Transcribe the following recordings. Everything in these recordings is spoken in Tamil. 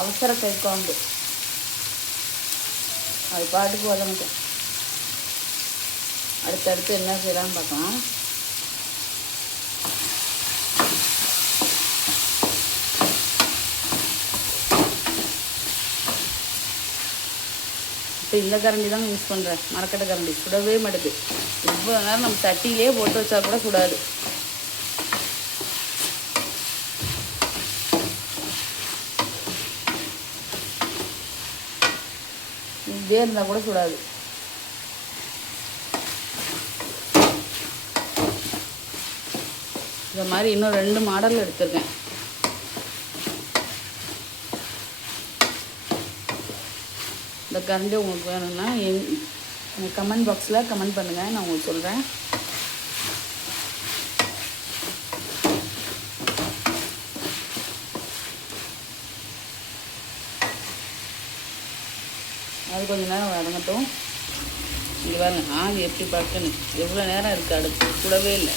அவசர கை குழம்பு, அது பாட்டுக்கு வதங்கட்டும். அடுத்தடுத்து என்ன செய்யலான்னு பார்க்கலாம். இப்போ இந்த கரண்டி தான் யூஸ் பண்ணுறேன், மரக்கட்டை கரண்டி. சுடவே மாட்டேது. இவ்வளோ நேரம் நம்ம தட்டிலே போட்டு வச்சா கூட சுடாது. இதே இருந்தால் கூட சுடாது. இந்த மாதிரி இன்னும் 2 மாடல் எடுத்திருக்கேன். இந்த கரண்டி உங்களுக்கு வேணும்னா கமெண்ட் பாக்ஸில் கமெண்ட் பண்ணுங்கள், நான் உங்களுக்கு சொல்கிறேன். அது கொஞ்சம் நேரம் வதங்கட்டும். இங்கே பாருங்க ஆவி எப்படி பார்க்கணும், எவ்வளோ நேரம் இருக்குது அடுப்பு கூடவே இல்லை.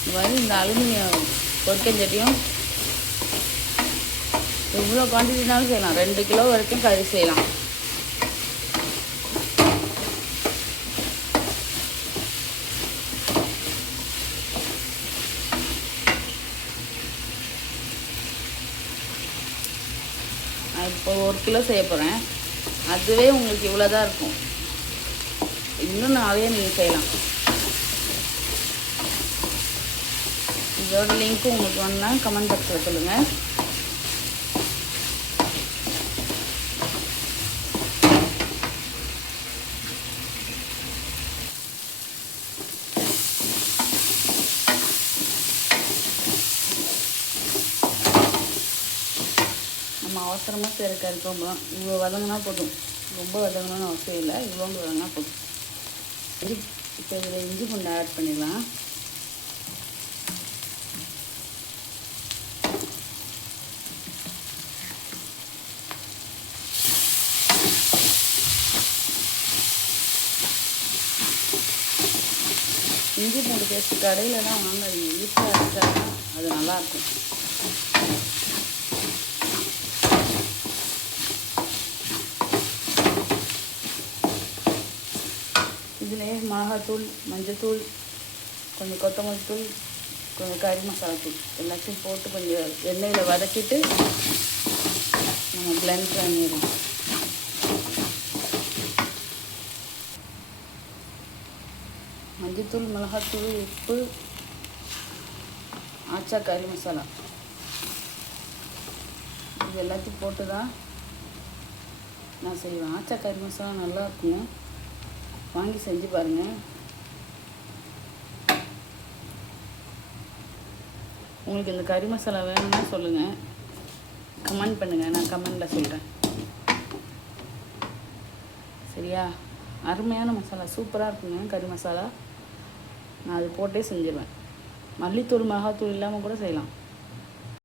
இந்த மாதிரி இந்த அலுமினியம் பொரிக்கஞ்சட்டியும் எவ்வளோ குவான்டிட்டினாலும் செய்யலாம். 2 கிலோ வரைக்கும் கறி செய்யலாம். இப்போ 1 கிலோ செய்ய போகிறேன். அதுவே உங்களுக்கு இவ்வளோ தான் இருக்கும். இன்னும் நிறைய நீங்கள் செய்யலாம். இதோட லிங்க்கு உங்களுக்கு வேணும்னா கமெண்ட் பாக்ஸில் சொல்லுங்கள். நம்ம அவசரமாக செய்கிற கறி குழம்பு தான். இவ்வளோ வதங்கினா போதும், ரொம்ப வதங்கணும்னு அவசியம் இல்லை. இவ்வளோ வதங்கினா போதும். இப்போ இதில் இஞ்சி பூண்டு ஆட் பண்ணிடலாம். இஞ்சி பூண்டு பேஸ்ட்டு கடையிலலாம் வாங்காதீங்க, வீட்டில் அரைச்சா அது நல்லாயிருக்கும். இதிலே மிளகாத்தூள், மஞ்சத்தூள், கொஞ்சம் கொத்தமல்லி தூள், கொஞ்சம் கறி மசாலா தூள் எல்லாத்தையும் போட்டு கொஞ்சம் எண்ணெயில் வதக்கிட்டு நம்ம பிளெண்ட் பண்ணிடுவோம். மஞ்சத்தூள், மிளகாத்தூள், உப்பு, ஆச்சா கறி மசாலா இது எல்லாத்தையும் போட்டு தான் நான் செய்வேன். ஆச்சா கறி மசாலா நல்லா இருக்குங்க, வாங்கி செஞ்சு பாருங்கள். உங்களுக்கு இந்த கறி மசாலா வேணும்னா சொல்லுங்கள், கமெண்ட் பண்ணுங்கள், நான் கமெண்டில் சொல்கிறேன். சரியா? அருமையான மசாலா, சூப்பராக இருக்குங்க கறி மசாலா. நான் அது போட்டே செஞ்சிடுவேன். மல்லித்தூள், மிளகாத்தூள் இல்லாமல் கூட செய்யலாம்.